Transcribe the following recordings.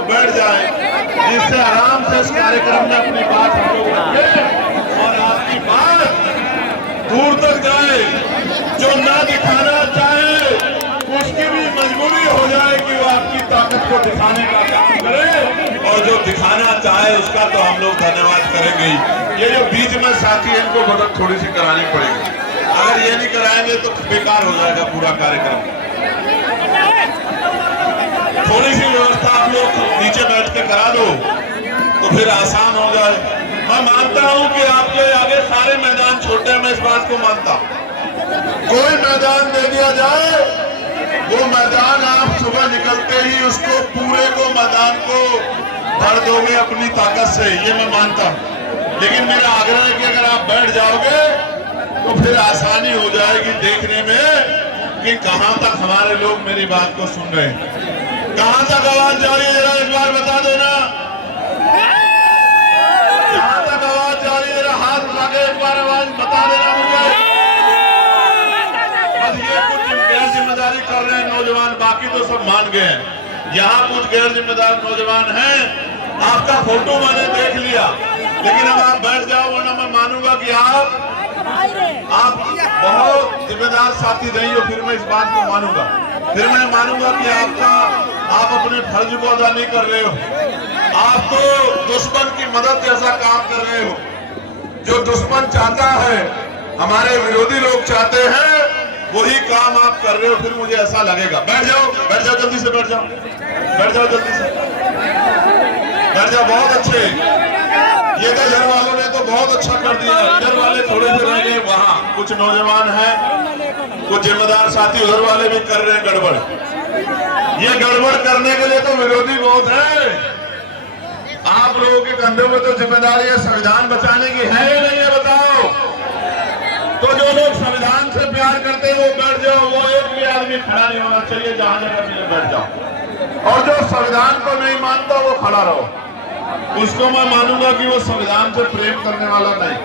लोग बैठ जाए, जिससे आराम से इस कार्यक्रम में अपनी बात हम लोग रखें और आपकी बात दूर तक जाए। जो ना दिखाना चाहे उसकी भी मजबूरी हो जाए कि वो आपकी ताकत को दिखाने का काम करे, और जो दिखाना चाहे उसका तो हम लोग धन्यवाद करेंगे ही। ये जो बीच में साथी है इनको मदद थोड़ी सी करानी पड़ेगी, अगर ये नहीं कराएंगे तो बेकार हो जाएगा पूरा कार्यक्रम। थोड़ी सी व्यवस्था आप लोग नीचे बैठ के करा दो तो फिर आसान हो जाए। मैं मानता हूं कि आपके आगे सारे मैदान छोटे हैं, मैं इस बात को मानता हूं। कोई मैदान दे दिया जाए, वो मैदान आप सुबह निकलते ही उसको पूरे को मैदान को भर दोगे अपनी ताकत से, ये मैं मानता हूं। लेकिन मेरा आग्रह है कि अगर आप बैठ जाओगे तो फिर आसानी हो जाएगी देखने में कि कहां तक हमारे लोग मेरी बात को सुन रहे हैं, कहां तक आवाज जा रही है। जरा एक बार बता देना कहां तक आवाज जा रही है, जरा हाथ उठा के एक बार आवाज बता देना मुझे। बस ये कुछ गैर जिम्मेदारी कर रहे हैं नौजवान, बाकी तो सब मान गए हैं। यहाँ कुछ गैर जिम्मेदार नौजवान हैं, आपका फोटो मैंने देख लिया, लेकिन अब आप बैठ जाओ वरना मैं मानूंगा कि आप बहुत जिम्मेदार साथी रही हो। फिर मैं इस बात को मानूंगा, फिर मैं मानूंगा कि आप अपने फर्ज को अदा नहीं कर रहे हो। आप तो दुश्मन की मदद जैसा काम कर रहे हो। जो दुश्मन चाहता है, हमारे विरोधी लोग चाहते हैं, वही काम आप कर रहे हो। फिर मुझे ऐसा लगेगा। बैठ जाओ जल्दी से, बैठ जाओ जल्दी से, बैठ जाओ। बहुत अच्छे, ये तो घर वालों ने तो बहुत अच्छा कर दिया। इधर वाले थोड़े से रह गए, वहाँ कुछ नौजवान हैं, कुछ जिम्मेदार साथी उधर वाले भी कर रहे हैं गड़बड़। ये गड़बड़ करने के लिए तो विरोधी बहुत है। आप लोगों के कंधों में तो जिम्मेदारी है संविधान बचाने की, है या नहीं है बताओ। तो जो लोग संविधान से प्यार करते हैं वो बैठ जाओ, वो एक भी आदमी खड़ा नहीं होना चाहिए, जहां जगह मिले बैठ जाओ। और जो संविधान को नहीं मानता वो खड़ा रहो, उसको मैं मानूंगा कि वो संविधान से प्रेम करने वाला नहीं।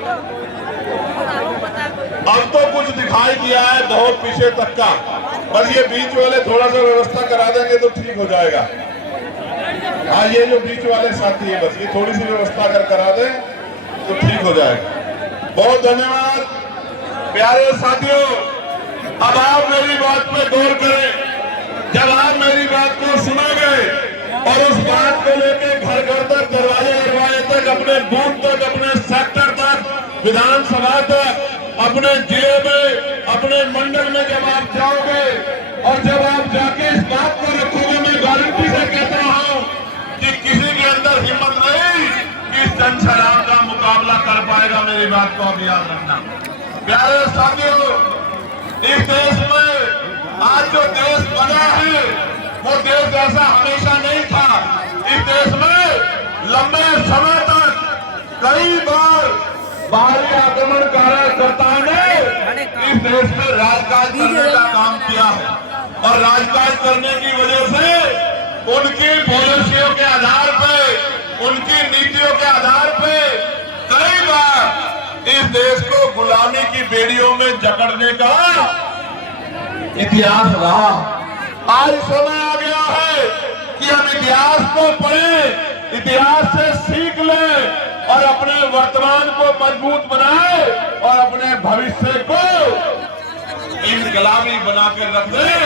अब तो कुछ दिखाई दिया है बहुत पीछे तक का, बस ये बीच वाले थोड़ा सा व्यवस्था करा देंगे तो ठीक हो जाएगा। हाँ, ये जो बीच वाले साथी है, बस ये थोड़ी सी व्यवस्था अगर करा दें तो ठीक हो जाएगा। बहुत धन्यवाद प्यारे साथियों। अब आप मेरी बात पे गौर करें। जब आप मेरी बात को सुनोगे और उस बात को लेके घर घर तक, दरवाजे दरवाजे तक, अपने बूथ तक, अपने सेक्टर तक, विधानसभा तक, अपने जिले में, अपने मंडल में जब आप जाओगे और जब आप जाके इस बात को रखोगे, मैं गारंटी से कहता हूं कि किसी के अंदर हिम्मत नहीं कि इस जन शराब का मुकाबला कर पाएगा। मेरी बात को अब याद रखना। प्यारे साथियों, इस देश में आज जो देश बना है वो देश ऐसा हमेशा नहीं था। इस देश में लंबे समय तक कई बार बाहरी आक्रमणकारियों ने इस देश में राजकाज करने का काम किया है, और राजकाज करने की वजह से उनकी पॉलिसियों के आधार पे, उनकी नीतियों के आधार पे कई बार इस देश को गुलामी की बेड़ियों में जकड़ने का इतिहास रहा। आज समय आ गया है कि हम इतिहास को पढ़ें, इतिहास से सीख लें और अपने वर्तमान को मजबूत बनाएं और अपने भविष्य को इनकलाबी बना के रख दें,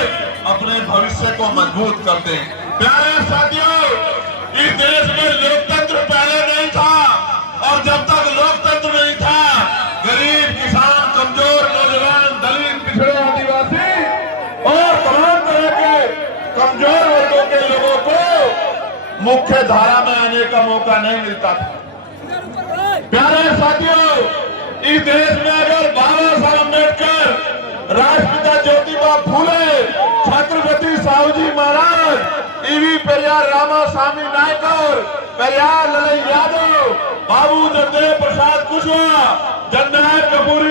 अपने भविष्य को मजबूत कर दें। प्यारे साथियों, इस देश में लोकतंत्र पहले नहीं था, और जब तक लोकतंत्र नहीं था, गरीब, किसान, कमजोर, नौजवान, दलित, पिछड़े, आदिवासी और तमाम तरह के कमजोर वर्गों के लोगों को मुख्य धारा में आने का मौका नहीं मिलता था। प्यारे साथियों, इस देश में अगर बाबा साहब अम्बेडकर, राष्ट्रपिता ज्योतिबा फूले, छत्रपति साहूजी महाराज, ईवी पेरियार रामास्वामी नायकर, पेरियार ललई यादव, बाबू जगदेव प्रसाद कुशवाहा, जननायक कपूर